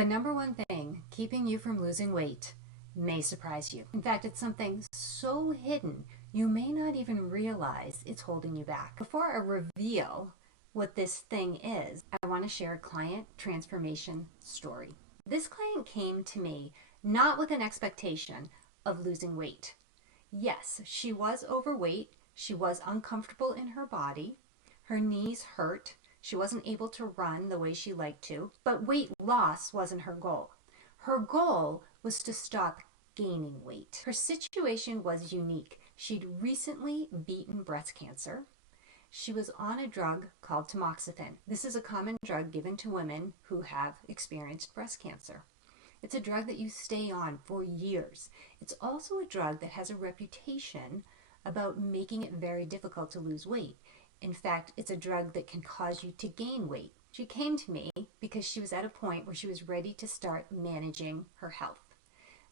The number one thing keeping you from losing weight may surprise you. In fact, it's something so hidden you may not even realize it's holding you back. Before I reveal what this thing is, I want to share a client transformation story. This client came to me not with an expectation of losing weight. Yes, she was overweight. She was uncomfortable in her body. Her knees hurt. She wasn't able to run the way she liked to, but weight loss wasn't her goal. Her goal was to stop gaining weight. Her situation was unique. She'd recently beaten breast cancer. She was on a drug called tamoxifen. This is a common drug given to women who have experienced breast cancer. It's a drug that you stay on for years. It's also a drug that has a reputation about making it very difficult to lose weight. In fact, it's a drug that can cause you to gain weight. She came to me because she was at a point where she was ready to start managing her health.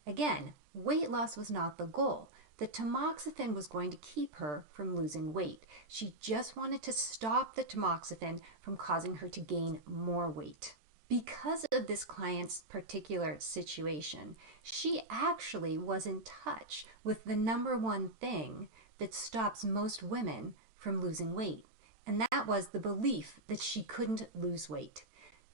Again, weight loss was not the goal. The tamoxifen was going to keep her from losing weight. She just wanted to stop the tamoxifen from causing her to gain more weight. Because of this client's particular situation, she actually was in touch with the number one thing that stops most women from losing weight, and that was the belief that she couldn't lose weight.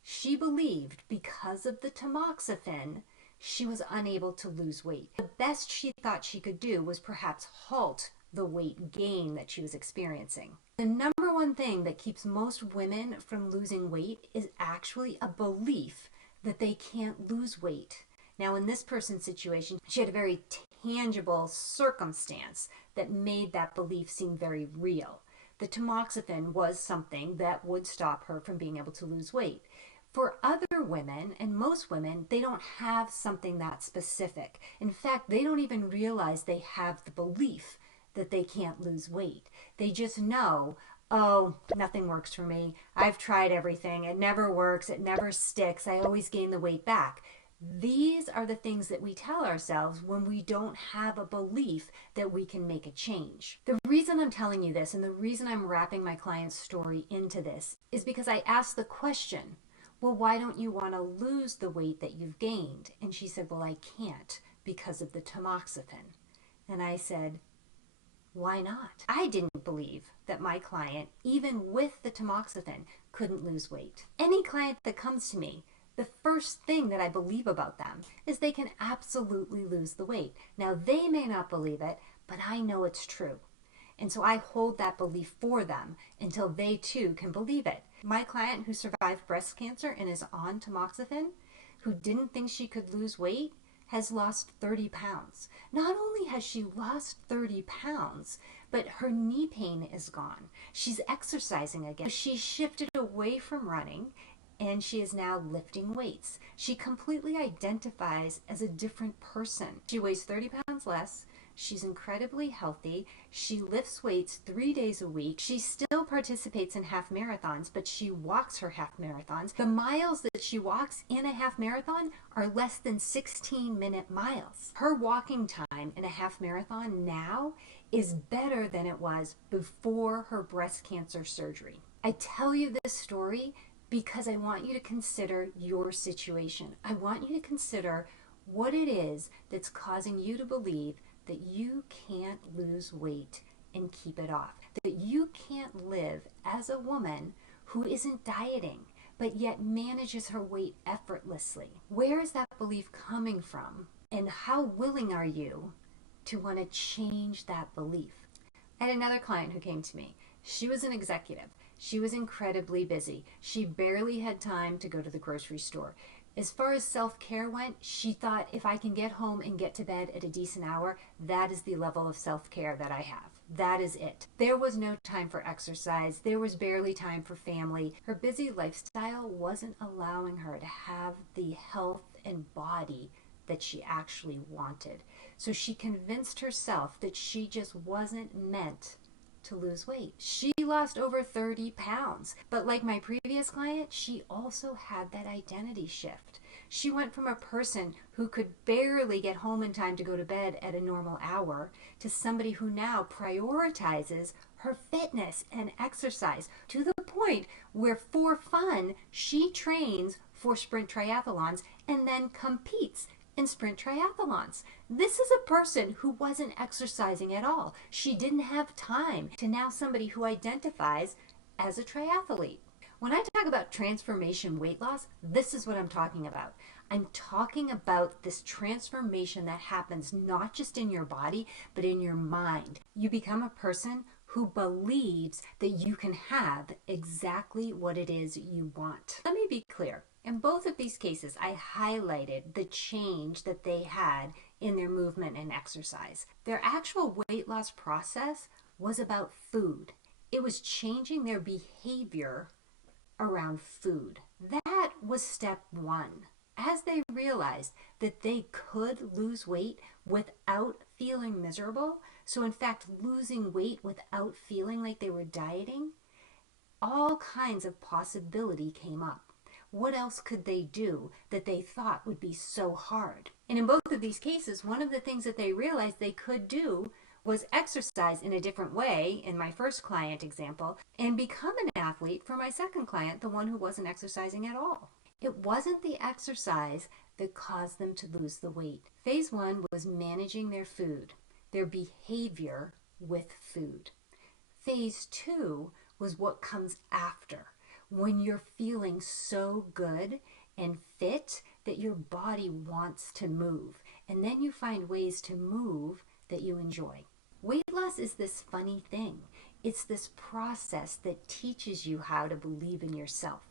She believed because of the tamoxifen, she was unable to lose weight. The best she thought she could do was perhaps halt the weight gain that she was experiencing. The number one thing that keeps most women from losing weight is actually a belief that they can't lose weight. Now, in this person's situation, she had a very tangible circumstance that made that belief seem very real. The tamoxifen was something that would stop her from being able to lose weight. For other women, and most women, they don't have something that specific. In fact, they don't even realize they have the belief that they can't lose weight. They just know, oh, nothing works for me. I've tried everything. It never works. It never sticks. I always gain the weight back. These are the things that we tell ourselves when we don't have a belief that we can make a change. The reason I'm telling you this and the reason I'm wrapping my client's story into this is because I asked the question, well, why don't you want to lose the weight that you've gained? And she said, well, I can't because of the tamoxifen. And I said, why not? I didn't believe that my client, even with the tamoxifen, couldn't lose weight. Any client that comes to me, the first thing that I believe about them is they can absolutely lose the weight. Now, they may not believe it, but I know it's true. And so I hold that belief for them until they too can believe it. My client who survived breast cancer and is on tamoxifen, who didn't think she could lose weight, has lost 30 pounds. Not only has she lost 30 pounds, but her knee pain is gone. She's exercising again. She shifted away from running and she is now lifting weights. She completely identifies as a different person. She weighs 30 pounds less. She's incredibly healthy. She lifts weights 3 days a week. She still participates in half marathons, but she walks her half marathons. The miles that she walks in a half marathon are less than 16-minute miles. Her walking time in a half marathon now is better than it was before her breast cancer surgery. I tell you this story because I want you to consider your situation. I want you to consider what it is that's causing you to believe that you can't lose weight and keep it off. That you can't live as a woman who isn't dieting, but yet manages her weight effortlessly. Where is that belief coming from? And how willing are you to want to change that belief? I had another client who came to me. She was an executive. She was incredibly busy. She barely had time to go to the grocery store. As far as self-care went, she thought if I can get home and get to bed at a decent hour, that is the level of self-care that I have. That is it. There was no time for exercise. There was barely time for family. Her busy lifestyle wasn't allowing her to have the health and body that she actually wanted. So she convinced herself that she just wasn't meant to lose weight. She lost over 30 pounds, but like my previous client, she also had that identity shift. She went from a person who could barely get home in time to go to bed at a normal hour to somebody who now prioritizes her fitness and exercise to the point where for fun, she trains for sprint triathlons and then competes in sprint triathlons. This is a person who wasn't exercising at all. She didn't have time, to now somebody who identifies as a triathlete. When I talk about transformation weight loss, this is what I'm talking about. I'm talking about this transformation that happens not just in your body, but in your mind. You become a person who believes that you can have exactly what it is you want. Let me be clear. In both of these cases, I highlighted the change that they had in their movement and exercise. Their actual weight loss process was about food. It was changing their behavior around food. That was step one. As they realized that they could lose weight without feeling miserable, so in fact losing weight without feeling like they were dieting, all kinds of possibility came up. What else could they do that they thought would be so hard? And in both of these cases, one of the things that they realized they could do was exercise in a different way, in my first client example, and become an athlete for my second client, the one who wasn't exercising at all. It wasn't the exercise that caused them to lose the weight. Phase one was managing their food, their behavior with food. Phase two was what comes after, when you're feeling so good and fit that your body wants to move. And then you find ways to move that you enjoy. Weight loss is this funny thing. It's this process that teaches you how to believe in yourself.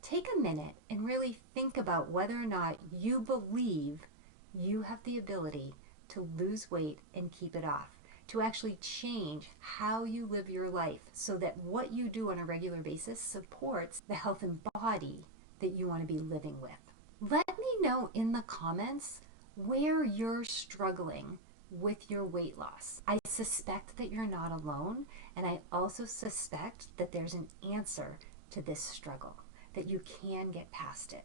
Take a minute and really think about whether or not you believe you have the ability to lose weight and keep it off, to actually change how you live your life so that what you do on a regular basis supports the health and body that you want to be living with. Let me know in the comments where you're struggling with your weight loss. I suspect that you're not alone, and I also suspect that there's an answer to this struggle, that you can get past it.